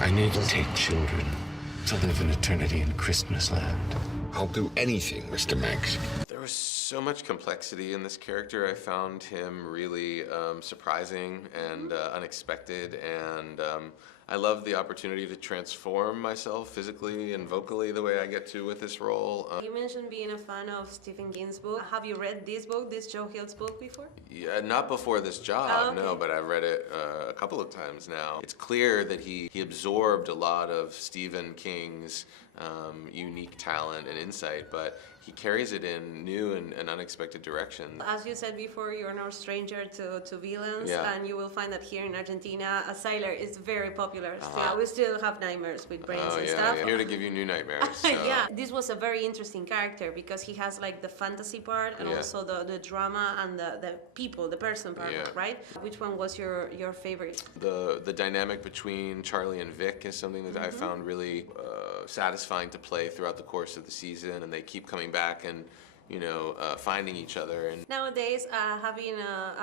I need to take children to live in eternity in Christmas land. I'll do anything, Mr. Manx. There was so much complexity in this character. I found him really surprising and unexpected, and I love the opportunity to transform myself physically and vocally the way I get to with this role. You mentioned being a fan of Stephen King's book. Have you read this book, this Joe Hill's book, before? Yeah, not before this job, Oh, okay. no, but I've read it a couple of times now. It's clear that he absorbed a lot of Stephen King's unique talent and insight, but he carries it in new and unexpected directions. As you said before, you're no stranger to villains, Yeah. and you will find that here in Argentina, a sailor is very popular. Still. We still have nightmares with brains Oh and yeah, stuff. yeah, here to give you new nightmares. So. Yeah, this was a very interesting character because he has like the fantasy part and Yeah. also the drama and the people, the person part, Yeah. right? Which one was your favorite? The dynamic between Charlie and Vic is something that I found really satisfying to play throughout the course of the season, and they keep coming back and finding each other. And Nowadays, having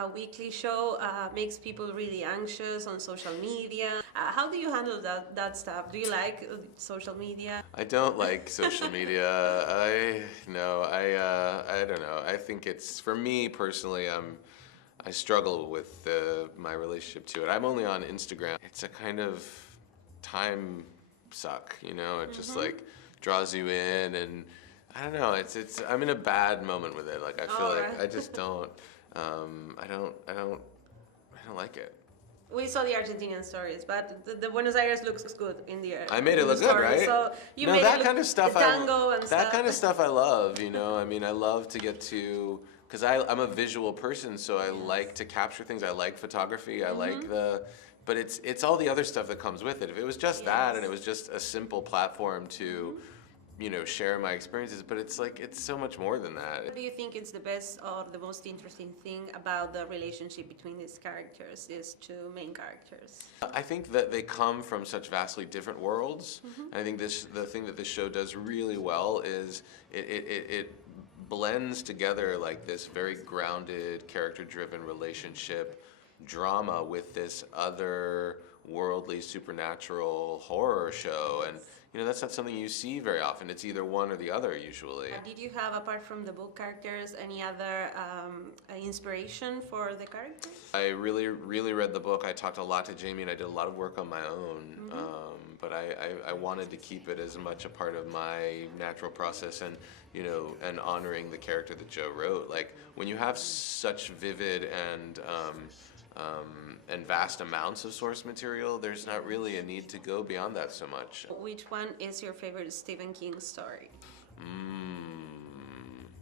a weekly show makes people really anxious on social media. How do you handle that stuff? Do you like social media? I don't like social media. I don't know. I think it's, for me personally, I struggle with my relationship to it. I'm only on Instagram. It's a kind of time suck, It just like draws you in, and I don't know. It's. I'm in a bad moment with it. Like I feel like I just don't. I don't like it. We saw the Argentinian stories, but the Buenos Aires looks good in the. I made it look good, story. right? So you no, made that it look, kind of stuff. the tango and that stuff. kind of stuff I love. I mean, I love to get to, because I'm a visual person, so I like to capture things. I like photography. I like but it's all the other stuff that comes with it. If it was just that, and it was just a simple platform to. Share my experiences, but it's so much more than that. What do you think is the best or the most interesting thing about the relationship between these characters, these two main characters? I think that they come from such vastly different worlds. And I think the thing that this show does really well is it blends together like this very grounded, character-driven relationship drama with this other-worldly, supernatural horror show, and that's not something you see very often. It's either one or the other, usually. Did you have, apart from the book characters, any other inspiration for the characters? I really, really read the book. I talked a lot to Jamie, and I did a lot of work on my own. But I wanted to keep it as much a part of my natural process, and and honoring the character that Joe wrote. Like, when you have such vivid and vast amounts of source material, there's not really a need to go beyond that so much. Which one is your favorite Stephen King story?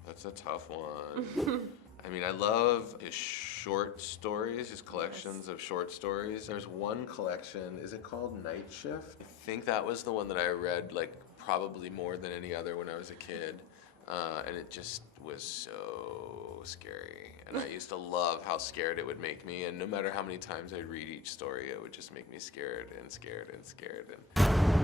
That's a tough one. I mean, I love his short stories, his collections of short stories. There's one collection, is it called Night Shift? I think that was the one that I read probably more than any other when I was a kid. And it just was so scary. And I used to love how scared it would make me. And no matter how many times I'd read each story, it would just make me scared and scared and scared. And